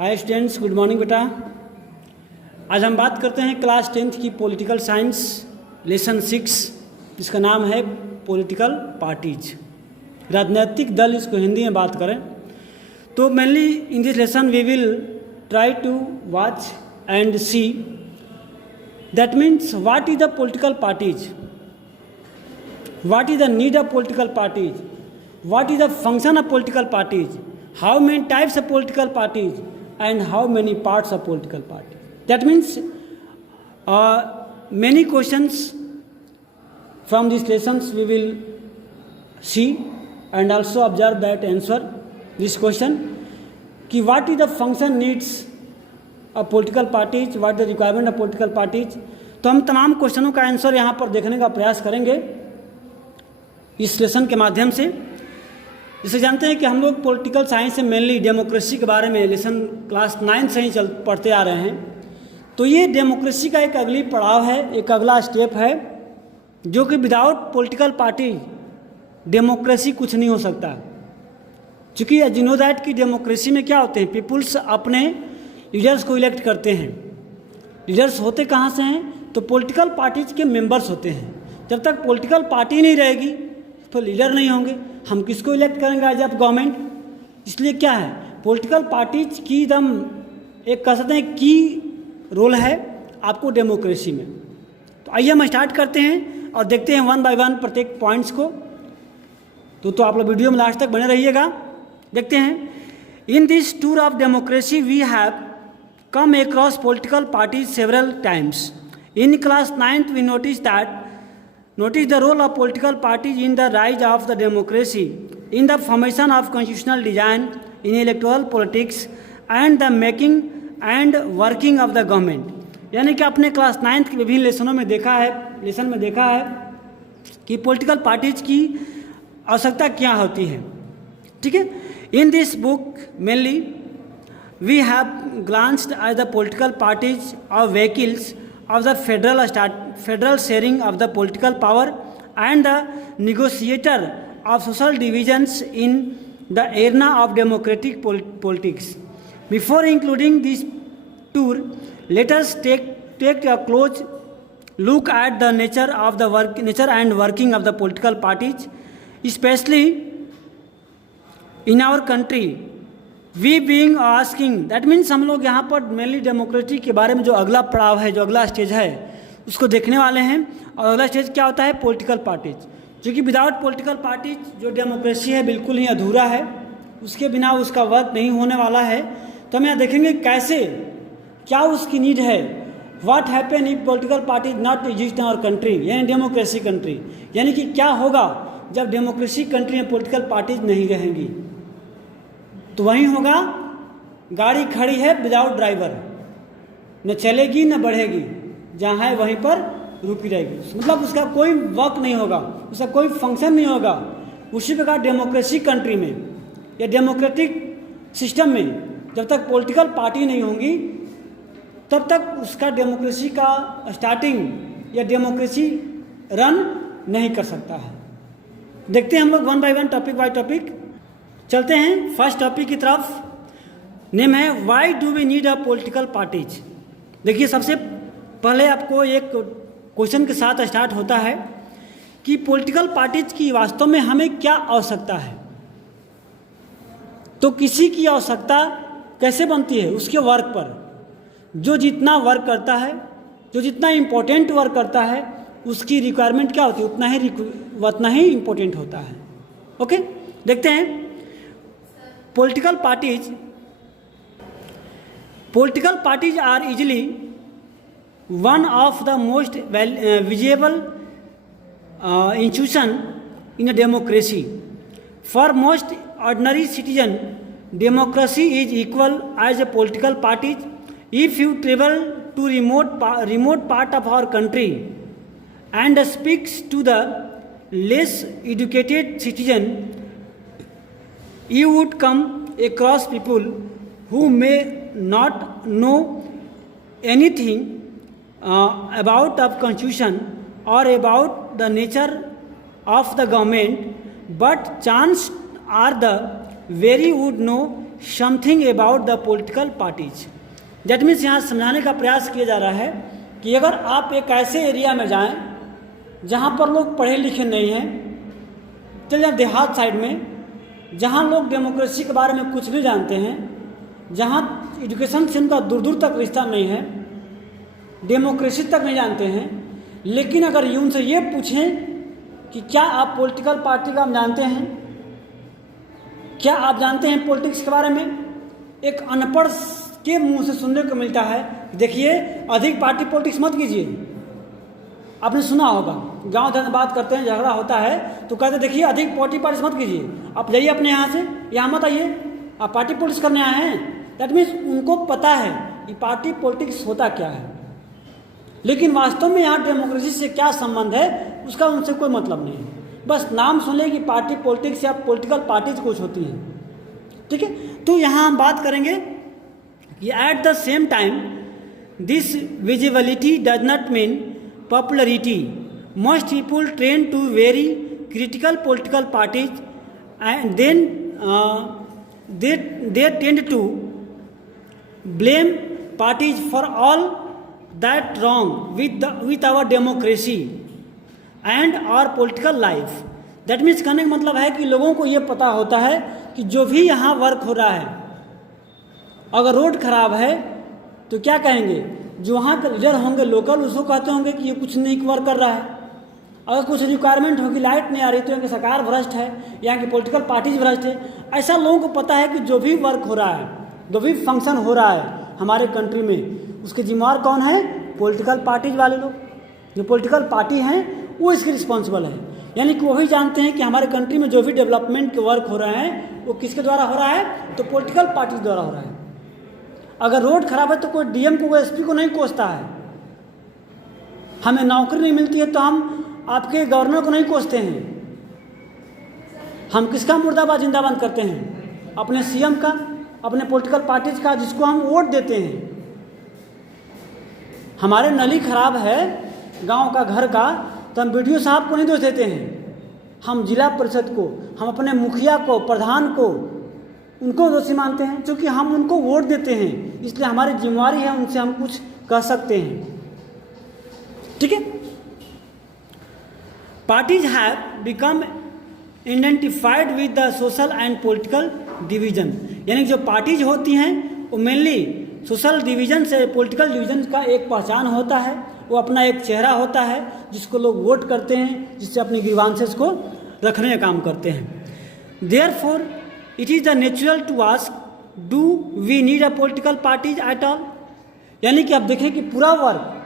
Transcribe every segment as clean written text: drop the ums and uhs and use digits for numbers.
Hi students, good morning बेटा। आज हम बात करते हैं क्लास 10th की पॉलिटिकल साइंस लेसन 6, जिसका नाम है पॉलिटिकल पार्टीज, राजनीतिक दल। इसको हिंदी में बात करें तो mainly in this lesson we will try to watch and see that means what is the political parties, what is the need of political parties, what is the function of political parties, how many types of political parties and how many parts of political parties. That means many questions from these lessons we will see and also observe that answer this question कि what is the function needs of political parties, what is the requirement of political parties. तो हम तमाम क्वेश्चनों का answer यहाँ पर देखने का प्रयास करेंगे इस लेसन के माध्यम से। जैसे जानते हैं कि हम लोग पॉलिटिकल साइंस से मेनली डेमोक्रेसी के बारे में लेसन क्लास 9 से ही पढ़ते आ रहे हैं। तो ये डेमोक्रेसी का एक अगली पड़ाव है, एक अगला स्टेप है, जो कि विदाउट पॉलिटिकल पार्टी डेमोक्रेसी कुछ नहीं हो सकता। क्योंकि यू नो दैट कि डेमोक्रेसी में क्या होते हैं, पीपुल्स अपने लीडर्स को इलेक्ट करते हैं। लीडर्स होते कहाँ से हैं, तो पॉलिटिकल पार्टीज के मेंबर्स होते हैं। जब तक पॉलिटिकल पार्टी नहीं रहेगी तो लीडर नहीं होंगे, हम किसको इलेक्ट करेंगे एज ऑफ गवर्नमेंट। इसलिए क्या है, पॉलिटिकल पार्टीज की एकदम एक कह सकते हैं की रोल है आपको डेमोक्रेसी में। तो आइए हम स्टार्ट करते हैं और देखते हैं वन बाय वन प्रत्येक पॉइंट्स को। तो आप लोग वीडियो में लास्ट तक बने रहिएगा। देखते हैं, in this tour of democracy we have come across political parties several times. In class 9th we notice the role of political parties in the rise of the democracy, in the formation of constitutional design, in electoral politics and the making and working of the government। यानी कि आपने class 9th के विभिन्न lesson में देखा है कि political parties की आवश्यकता क्या होती है। ठीक है, in this book mainly we have glanced at the political parties और vehicles of the federal sharing of the political power and the negotiator of social divisions in the arena of democratic politics. Before including this tour, let us take a close look at the nature and working of the political parties, especially in our country. We being asking, that means हम लोग यहाँ पर mainly democracy के बारे में जो अगला पड़ाव है, जो अगला स्टेज है, उसको देखने वाले हैं। और अगला स्टेज क्या होता है, पॉलिटिकल पार्टीज। क्योंकि विदाउट पॉलिटिकल पार्टीज जो डेमोक्रेसी है बिल्कुल ही अधूरा है, उसके बिना उसका वर्क नहीं होने वाला है। तो हम यहाँ देखेंगे कैसे, क्या उसकी नीड है, what happen if political parties not exist in our country, यानी डेमोक्रेसी कंट्री। यानी कि क्या होगा जब डेमोक्रेसी कंट्री में पॉलिटिकल पार्टीज नहीं रहेंगी। तो वहीं होगा गाड़ी खड़ी है विदाउट ड्राइवर, न चलेगी न बढ़ेगी, जहाँ है वहीं पर रुकी रहेगी। मतलब उसका कोई वर्क नहीं होगा, उसका कोई फंक्शन नहीं होगा। उसी प्रकार डेमोक्रेसी कंट्री में या डेमोक्रेटिक सिस्टम में जब तक पॉलिटिकल पार्टी नहीं होंगी तब तक उसका डेमोक्रेसी का स्टार्टिंग या डेमोक्रेसी रन नहीं कर सकता है। देखते हैं हम लोग one by one, topic by topic चलते हैं। फर्स्ट टॉपिक की तरफ, नेम है why do we need a political parties. देखिए, सबसे पहले आपको एक क्वेश्चन के साथ स्टार्ट होता है कि पॉलिटिकल पार्टीज की वास्तव में हमें क्या आवश्यकता है। तो किसी की आवश्यकता कैसे बनती है, उसके वर्क पर। जो जितना वर्क करता है, जो जितना इम्पोर्टेंट वर्क करता है, उसकी रिक्वायरमेंट क्या होती है, उतना ही इम्पोर्टेंट होता है। ओके, देखते हैं। Political parties are easily one of the most visible institution in a democracy. For most ordinary citizen, democracy is equal as a political parties. If you travel to remote part of our country and speaks to the less educated citizen, you would come across people who may not know anything about the constitution or about the nature of the government, but chance are the very would know something about the political parties. That means यहाँ समझाने का प्रयास किया जा रहा है कि अगर आप एक ऐसे एरिया में जाएं जहाँ पर लोग पढ़े लिखे नहीं हैं, चल जाए देहात साइड में जहाँ लोग डेमोक्रेसी के बारे में कुछ नहीं जानते हैं, जहाँ एजुकेशन से उनका दूर दूर तक रिश्ता नहीं है, डेमोक्रेसी तक नहीं जानते हैं, लेकिन अगर ये उनसे ये पूछें कि क्या आप पॉलिटिकल पार्टी का जानते हैं, क्या आप जानते हैं पॉलिटिक्स के बारे में, एक अनपढ़ के मुंह से सुनने को मिलता है, देखिए अधिक पार्टी पॉलिटिक्स मत कीजिए। आपने सुना होगा गांव में बात करते हैं, झगड़ा होता है तो कहते देखिए अधिक पॉलिटिक्स मत कीजिए, आप जाइए अपने यहाँ से, यहाँ मत आइए, आप पार्टी पॉलिटिक्स करने आए हैं। दैट मीन्स उनको पता है कि पार्टी पॉलिटिक्स होता क्या है, लेकिन वास्तव में यहाँ डेमोक्रेसी से क्या संबंध है उसका उनसे कोई मतलब नहीं है। बस नाम सुन ले कि पार्टी पॉलिटिक्स या पॉलिटिकल पार्टीज कुछ होती हैं, ठीक है। तो यहाँ हम बात करेंगे कि at the same time this visibility does not mean popularity. Most people ट्रेन to very critical political parties and then they tend to blame parties for all that wrong with our democracy and our political life. That means कहने का मतलब है कि लोगों को ये पता होता है कि जो भी यहाँ वर्क हो रहा है, अगर रोड खराब है तो क्या कहेंगे, जो वहाँ के लीडर होंगे लोकल उसको कहते होंगे कि ये कुछ नहीं वर्क कर रहा है। अगर कुछ रिक्वायरमेंट होगी, लाइट नहीं आ रही तो यहाँ की सरकार भ्रष्ट है, यहाँ की पॉलिटिकल पार्टीज भ्रष्ट है। ऐसा लोगों को पता है कि जो भी वर्क हो रहा है, जो भी फंक्शन हो रहा है हमारे कंट्री में, उसके जिम्मेवार कौन है, पॉलिटिकल पार्टीज वाले लोग। जो पॉलिटिकल पार्टी हैं वो इसके रिस्पॉन्सिबल है, यानी कि वही जानते हैं कि हमारे कंट्री में जो भी डेवलपमेंट के वर्क हो रहे हैं वो किसके द्वारा हो रहा है, तो पॉलिटिकल पार्टीज द्वारा हो रहा है। अगर रोड खराब है तो कोई डीएम को, कोई एसपी को नहीं कोसता है। हमें नौकरी नहीं मिलती है तो हम आपके गवर्नर को नहीं कोसते हैं। हम किसका मुर्दाबाद जिंदाबाद करते हैं, अपने सीएम का, अपने पॉलिटिकल पार्टीज का, जिसको हम वोट देते हैं। हमारे नली खराब है गांव का, घर का, तो हम वीडियो साहब को नहीं दोष देते हैं, हम जिला परिषद को, हम अपने मुखिया को, प्रधान को, उनको दोषी मानते हैं, क्योंकि हम उनको वोट देते हैं, इसलिए हमारी जिम्मेवारी है उनसे हम कुछ कह सकते हैं, ठीक है। Parties have become identified with the social and political division, यानी जो पार्टीज होती हैं वो मेनली सोशल डिवीजन से, पॉलिटिकल डिवीजन का एक पहचान होता है, वो अपना एक चेहरा होता है जिसको लोग वोट करते हैं, जिससे अपनी ग्रीवांसेस को रखने का काम करते हैं। Therefore it is the natural to ask, do we need a political parties at all. यानी कि आप देखें कि पूरा वर्क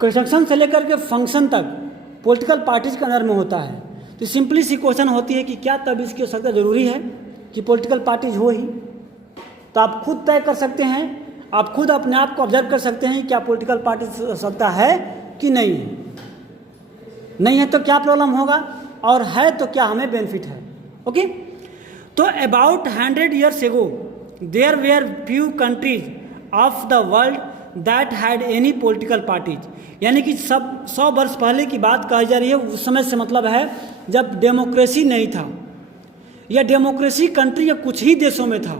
कंस्ट्रक्शन से लेकर के फंक्शन तक पॉलिटिकल पार्टीज के अंदर में होता है। तो सिंपली सी क्वेश्चन होती है कि क्या तब इसकी आवश्यकता जरूरी है कि पॉलिटिकल पार्टीज हो ही? तो आप खुद तय कर सकते हैं, आप खुद अपने आप को ऑब्जर्व कर सकते हैं क्या पॉलिटिकल पार्टीज आवश्यकता है कि नहीं है। नहीं है तो क्या प्रॉब्लम होगा, और है तो क्या हमें बेनिफिट है। ओके, तो about 100 years ago there were few countries of the world that had any political parties. यानी कि सब 100 वर्ष पहले की बात कही जा रही है, उस समय से मतलब है जब डेमोक्रेसी नहीं था, या डेमोक्रेसी कंट्री या कुछ ही देशों में था,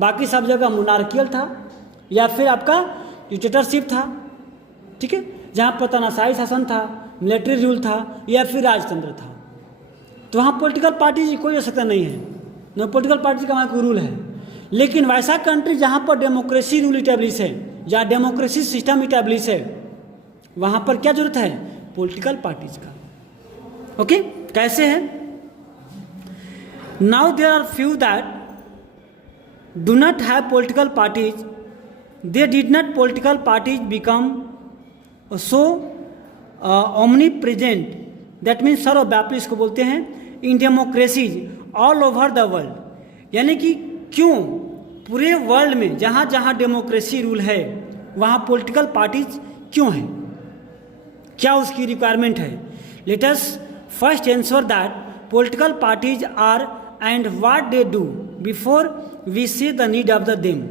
बाकी सब जगह मोनार्कियल था या फिर आपका डिक्टेटरशिप था, ठीक है, जहाँ पर तानाशाही शासन था, मिलिट्री रूल था या फिर राजतंत्र था। तो वहाँ पॉलिटिकल पार्टी की कोई आवश्यकता नहीं है, न पॉलिटिकल पार्टी का वहाँ कोई रूल है। लेकिन वैसा कंट्री जहाँ पर डेमोक्रेसी रूल इटेब्लिश है या डेमोक्रेसी सिस्टम इटेब्लिश है, वहाँ पर क्या जरूरत है, पॉलिटिकल पार्टीज का। ओके, कैसे है? Now there are few that do not have political parties, they did not political parties become so omnipresent, that means सर्वव्यापी इसको बोलते हैं, in democracies all over the world। यानी कि क्यों पूरे वर्ल्ड में जहाँ जहाँ डेमोक्रेसी रूल है वहाँ पॉलिटिकल पार्टीज क्यों है, क्या उसकी रिक्वायरमेंट है? Let us first answer that political parties are and what they do before we see the need of the them.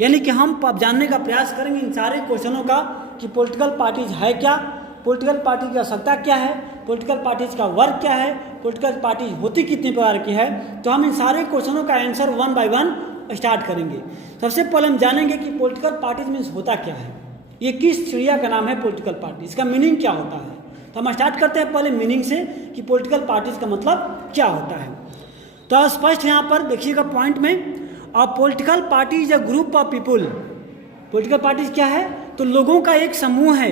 यानी कि हम अब जानने का प्रयास करेंगे इन सारे क्वेश्चनों का कि पॉलिटिकल पार्टीज है क्या, पॉलिटिकल पार्टी की आवश्यकता क्या है, पॉलिटिकल पार्टीज का वर्क क्या है, पॉलिटिकल पार्टीज होती कितने प्रकार की है। तो हम इन सारे क्वेश्चनों का answer one by one start करेंगे। सबसे पहले हम जानेंगे कि पॉलिटिकल पार्टीज मीन्स होता क्या है, ये किस चिड़िया का नाम है पॉलिटिकल पार्टी, इसका मीनिंग क्या होता है। तो हम स्टार्ट करते हैं पहले मीनिंग से कि पॉलिटिकल पार्टीज का मतलब क्या होता है। तो स्पष्ट यहाँ पर देखिएगा पॉइंट में, a political party is a group of people. Political parties क्या है, तो लोगों का एक समूह है।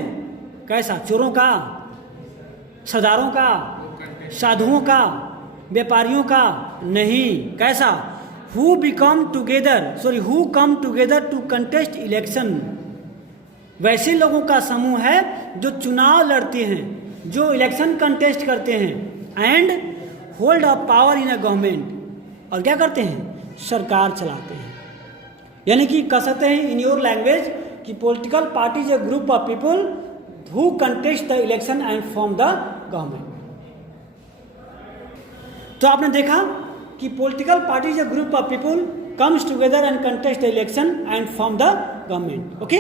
कैसा, चोरों का, सरदारों का, साधुओं का, व्यापारियों का नहीं, कैसा, who come together to contest election. वैसे लोगों का समूह है जो चुनाव लड़ते हैं, जो इलेक्शन कंटेस्ट करते हैं, and hold a power in a government, और क्या करते हैं, सरकार चलाते हैं। यानी कि कह सकते हैं इन योर लैंग्वेज कि political party is a group of people who contest the election and form the government. तो आपने देखा कि political party is a group of people comes together and contest the election and form the government. Okay,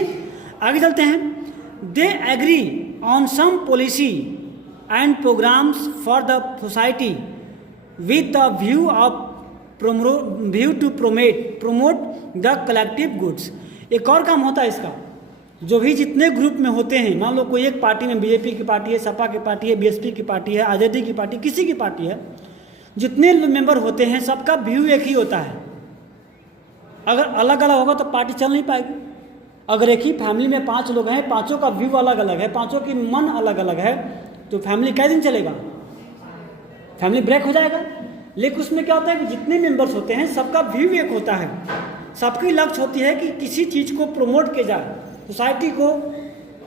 आगे चलते हैं। They agree on some policy and programmes for the society with the view to promote the collective goods. एक और काम होता है इसका, जो भी जितने ग्रुप में होते हैं, मान लो कोई एक पार्टी में बीजेपी की पार्टी है, सपा की पार्टी है, बीएसपी की पार्टी है, आज़ादी की पार्टी, किसी की पार्टी है, जितने मेंबर होते हैं सबका व्यू एक ही होता है। अगर अलग अलग होगा तो पार्टी चल नहीं पाएगी। अगर एक ही फैमिली में 5 लोग हैं, पांचों का व्यू अलग अलग है, पांचों की मन अलग अलग है, तो फैमिली कै दिन चलेगा, फैमिली ब्रेक हो जाएगा। लेकिन उसमें क्या होता है कि जितने मेंबर्स होते हैं सबका व्यू एक होता है, सबकी लक्ष्य होती है कि किसी चीज़ को प्रमोट किया जाए, सोसाइटी को,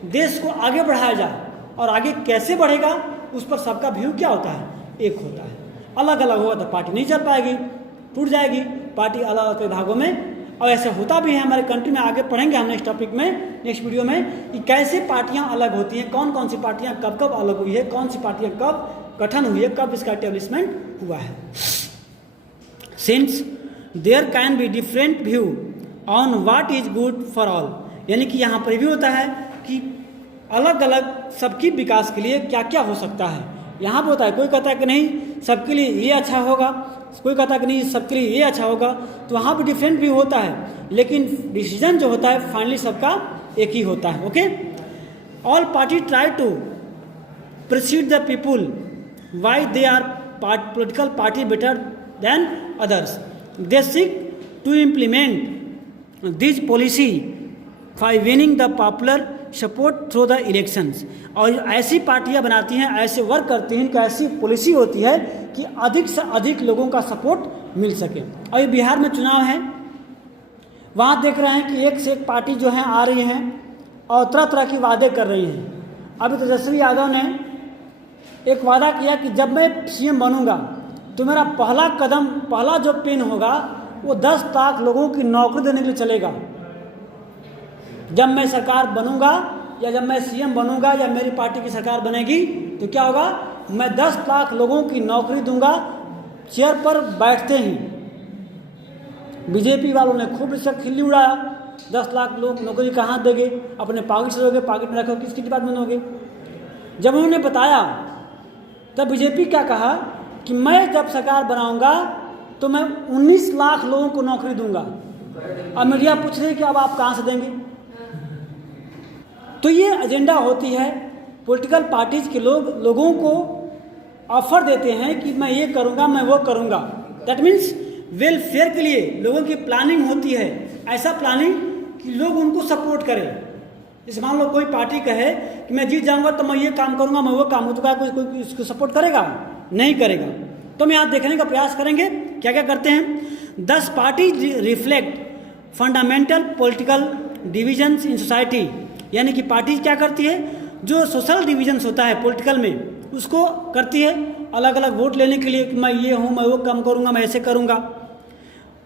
देश को आगे बढ़ाया जाए, और आगे कैसे बढ़ेगा उस पर सबका व्यू क्या होता है, एक होता है। अलग अलग होगा तो पार्टी नहीं चल पाएगी, टूट जाएगी पार्टी अलग अलग विभागों में। और ऐसा होता भी है हमारे कंट्री में। आगे पढ़ेंगे हम नेक्स्ट टॉपिक में, नेक्स्ट वीडियो में, कि कैसे पार्टियां अलग होती हैं, कौन कौन सी पार्टियां कब कब अलग हुई है, कौन सी पार्टियां कब गठन हुई है, कब इसका एस्टेब्लिशमेंट हुआ है। Since there can be different view on what is good for all, यानी कि यहाँ पर भी होता है कि अलग अलग सबकी विकास के लिए क्या क्या हो सकता है। यहाँ पर होता है, कोई कहता है कि नहीं सबके लिए ये अच्छा होगा, कोई कहता है कि नहीं सबके लिए ये अच्छा होगा, तो वहाँ भी डिफरेंट भी होता है, लेकिन डिसीजन जो होता है फाइनली सबका एक ही होता है। Okay, all party try to pursuit the people why they are political party better than others. They seek to implement this policy by winning the popular support through the elections. और ऐसी पार्टियां बनाती हैं, ऐसे वर्क करती हैं कि ऐसी पॉलिसी होती है कि अधिक से अधिक लोगों का सपोर्ट मिल सके। अभी बिहार में चुनाव है, वहाँ देख रहे हैं कि एक से एक पार्टी जो है आ रही हैं और तरह तरह की वादे कर रही हैं। अभी तेजस्वी यादव ने एक वादा किया कि जब मैं सीएम बनूंगा तो मेरा पहला कदम, पहला जो पेन होगा वो 10 लाख लोगों की नौकरी देने के लिए चलेगा। जब मैं सरकार बनूंगा या जब मैं सीएम बनूंगा या मेरी पार्टी की सरकार बनेगी तो क्या होगा, मैं 10 लाख लोगों की नौकरी दूंगा चेयर पर बैठते ही। बीजेपी वालों ने खूब इसका खिल्ली उड़ाया, 10 लाख लोग नौकरी कहाँ देंगे, अपने पॉकेट से दोगे, पॉकेट में रखो, किसकी डिपार्टमेंट होगे। जब उन्होंने बताया तब बीजेपी क्या कहा कि मैं जब सरकार बनाऊंगा तो मैं 19 लाख लोगों को नौकरी दूंगा। अब मीडिया पूछ रही है कि अब आप कहाँ से देंगे। तो ये एजेंडा होती है, पॉलिटिकल पार्टीज के लोगों को ऑफर देते हैं कि मैं ये करूँगा, मैं वो करूँगा। दैट मीन्स वेलफेयर के लिए लोगों की प्लानिंग होती है, ऐसा प्लानिंग कि लोग उनको सपोर्ट करें। जैसे मान लो कोई पार्टी कहे कि मैं जीत जाऊँगा तो मैं ये काम करूँगा, मैं वो काम, तो क्या कोई इसको सपोर्ट करेगा, नहीं करेगा। तो हम यहाँ देखने का प्रयास करेंगे क्या क्या करते हैं। 10 party reflect fundamental political divisions in society, यानी कि पार्टी क्या करती है, जो सोशल डिविजन्स होता है पॉलिटिकल में उसको करती है, अलग अलग वोट लेने के लिए कि मैं ये हूँ, मैं वो काम करूँगा, मैं ऐसे करूँगा।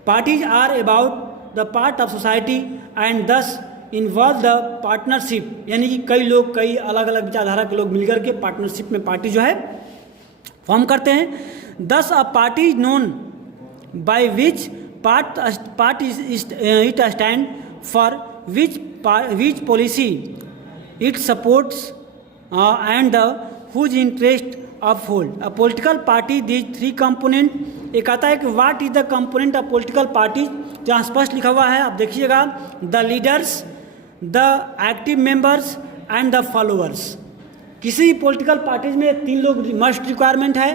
Parties are about the part of society and thus involve the partnership, यानी कि कई लोग, कई अलग अलग विचारधारा के लोग मिलकर के पार्टनरशिप में पार्टी जो है फॉर्म करते हैं। दस a party known by which part it stand for which policy it supports and the whose interest of hold a political party these three component. एक आता है कि what is the component of political party, जहाँ स्पष्ट लिखा हुआ है, आप देखिएगा, the leaders, the active members and the followers. किसी पॉलिटिकल पार्टीज में 3 लोग मस्ट रिक्वायरमेंट है,